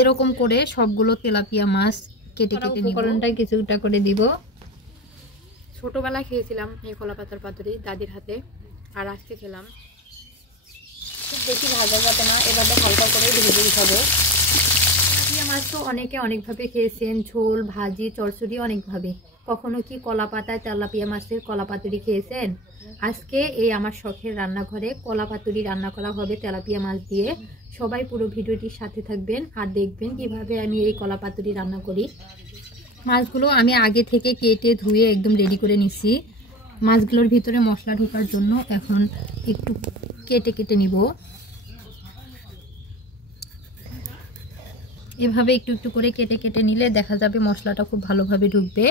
এরকম করে সবগুলো তেলাপিয়া মাছ কেটে কেটে উপকরণটা কিছুটা করে দিব। ছোটবেলায় খেয়েছিলাম এই কলা পাতার পাতুরি দাদির হাতে, আর আজকে খেলাম। খুব বেশি ভাজা যাবে না, এভাবে হালকা করে ভেজে দিতে হবে। তেলাপিয়া মাছ তো অনেকে অনেকভাবে খেয়েছেন, ঝোল, ভাজি, চচ্চড়ি অনেকভাবে। কখনো কি কলা পাতায় তেলাপিয়া মাছের কলা পাতুরি খেয়েছেন? আজকে এই আমার শখের রান্নাঘরে কলা পাতুরি রান্না করা হবে তেলাপিয়া মাছ দিয়ে। সবাই পুরো ভিডিওটির সাথে থাকবেন আর দেখবেন কিভাবে আমি এই কলা পাতুরি রান্না করি। মাছগুলো আমি আগে থেকে কেটে ধুয়ে একদম রেডি করে নিছি। মাছগুলোর ভিতরে মশলা ঢোকার জন্য এখন একটু কেটে কেটে নিব। এভাবে একটু একটু করে কেটে কেটে নিলে দেখা যাবে মশলাটা খুব ভালোভাবে ঢুকবে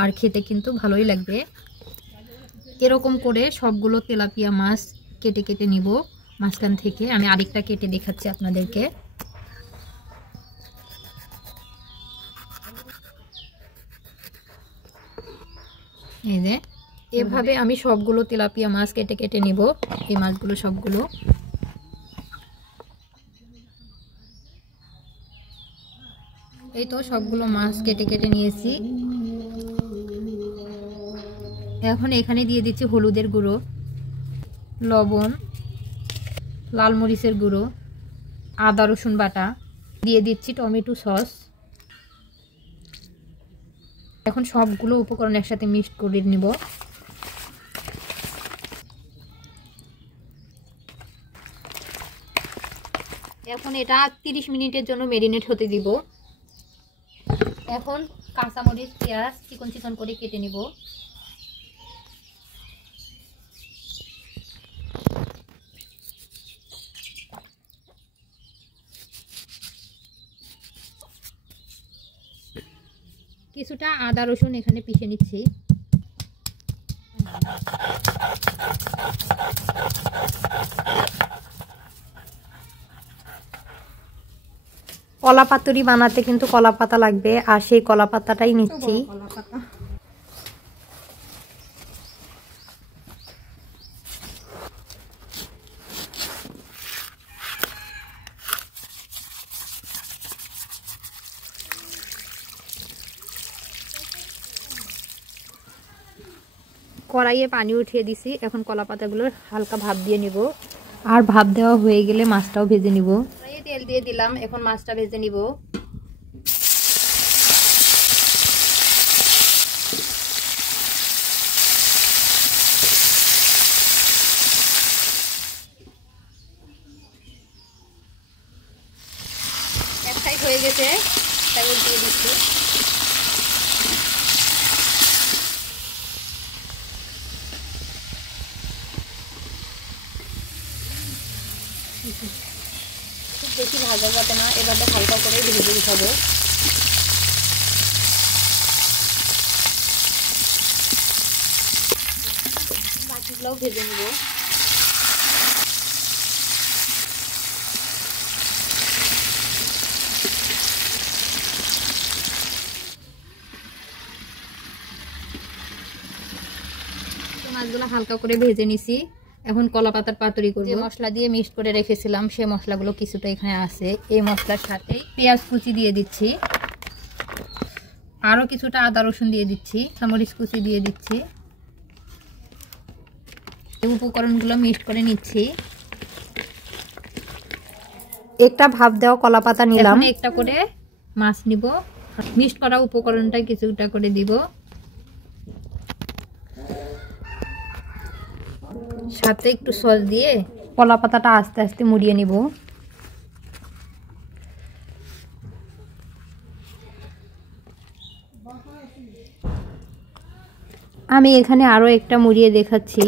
আর খেতে কিন্তু ভালোই লাগবে। এরকম করে সবগুলো তেলাপিয়া মাছ কেটে কেটে নিব মাঝখান থেকে। আমি আরেকটা কেটে দেখাচ্ছি আপনাদেরকে। এই যে এভাবে আমি সবগুলো তেলাপিয়া মাছ কেটে কেটে নিব। এই মাছগুলো সবগুলো এই তো সবগুলো মাছ কেটে কেটে নিয়েছি। এখন এখানে দিয়ে দিচ্ছি হলুদের গুঁড়ো, লবণ, লাল মরিচের গুঁড়ো, আদা রসুন বাটা, দিয়ে দিচ্ছি টমেটো সস। এখন সবগুলো উপকরণ একসাথে মিক্সড করে নিব। এখন এটা 30 মিনিটের জন্য ম্যারিনেট হতে দিব। এখন কাঁচামরিচ, পেঁয়াজ চিকন চিকন করে কেটে নিব। কিছুটা আদা রসুন এখানে পিষে নিচ্ছি। কলা পাতুরি বানাতে কিন্তু কলা পাতা লাগবে, আর সেই কলা পাতাটাই নিচ্ছি। কড়াইয়ে পানি উঠিয়ে দিছি। এখন কলা পাতাগুলো হালকা ভাপ দিয়ে নিব, আর ভাপ দেওয়া হয়ে গেলে মাছটাও ভেজে নিব। কড়াইয়ে তেল দিয়ে দিলাম, এখন মাছটা ভেজে নিব। এক সাইড হয়ে গেছে, তাই দিয়ে দিচ্ছি। খুব বেশি ভাজা যাবে না, এভাবে হালকা করে ভেজে দিতে হবে। বাকিগুলোও ভেজে নিব। মাছগুলো হালকা করে ভেজে নিছি। এখন কলা পাতার পাতুরি করব। যে মশলা দিয়ে মিক্সড করে রেখেছিলাম সেই মশলাগুলো কিছুটা এখানে আছে। এই মশলার সাথে পেঁয়াজ কুচি দিয়ে দিচ্ছি, আরো কিছুটা আদা রসুন দিয়ে দিচ্ছি, মরিচ কুচি দিয়ে দিচ্ছি। এই উপকরণগুলো মিক্সড করে নিচ্ছি। একটা ভাপ দেওয়া কলা পাতা নিলাম, একটা করে মাছ নিব। মিক্সড করা উপকরণটা কিছুটা করে দিব, সাথে একটু সস দিয়ে কলা পাতাটা আস্তে আস্তে মুড়িয়ে নিব। আমি এখানে আরো একটা মুড়িয়ে দেখাচ্ছি।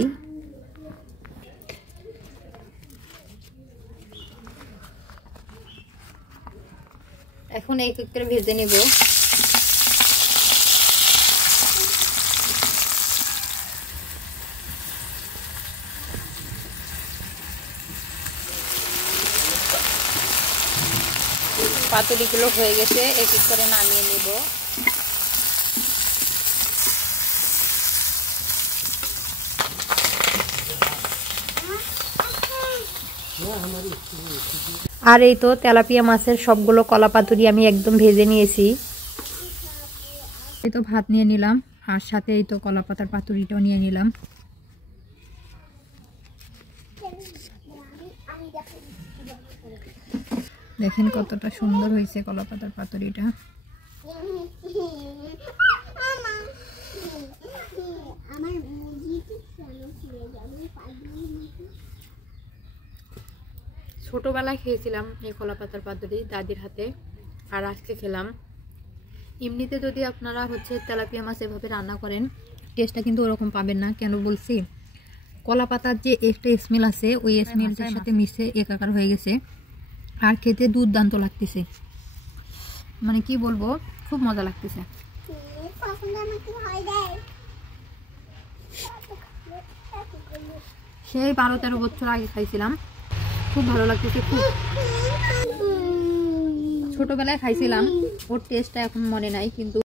এখন এক এক করে ভেজে নেব। পাতুরিগুলো হয়ে গেছে, এক এক করে নামিয়ে নেব। আর এই তো তেলাপিয়া মাছের সবগুলো কলা পাতুরি আমি একদম ভেজে নিয়েছি। এই তো ভাত নিয়ে নিলাম, আর সাথে এই তো কলা পাতার পাতুরিটাও নিয়ে নিলাম। দেখেন কতটা সুন্দর হয়েছে কলা পাতার পাতুরিটা। ছোটবেলায় খেয়েছিলাম এই কলা পাতার পাতুরি দাদির হাতে, আর আজকে খেলাম। এমনিতে যদি আপনারা তেলাপিয়া মাছ এভাবে রান্না করেন টেস্টটা কিন্তু ওরকম পাবেন না। কেন বলছি, কলা পাতার যে একটা স্মেল আছে ওই স্মেলটার সাথে মিশে একাকার হয়ে গেছে, আর খেতে দুর্দান্ত লাগতেছে। মানে কি বলবো, খুব মজা লাগতেছে। সেই 12-13 বছর আগে খাইছিলাম, খুব ভালো লাগতেছে। খুব ছোটবেলায় খাইছিলাম, ওর টেস্টটা এখন মনে নাই, কিন্তু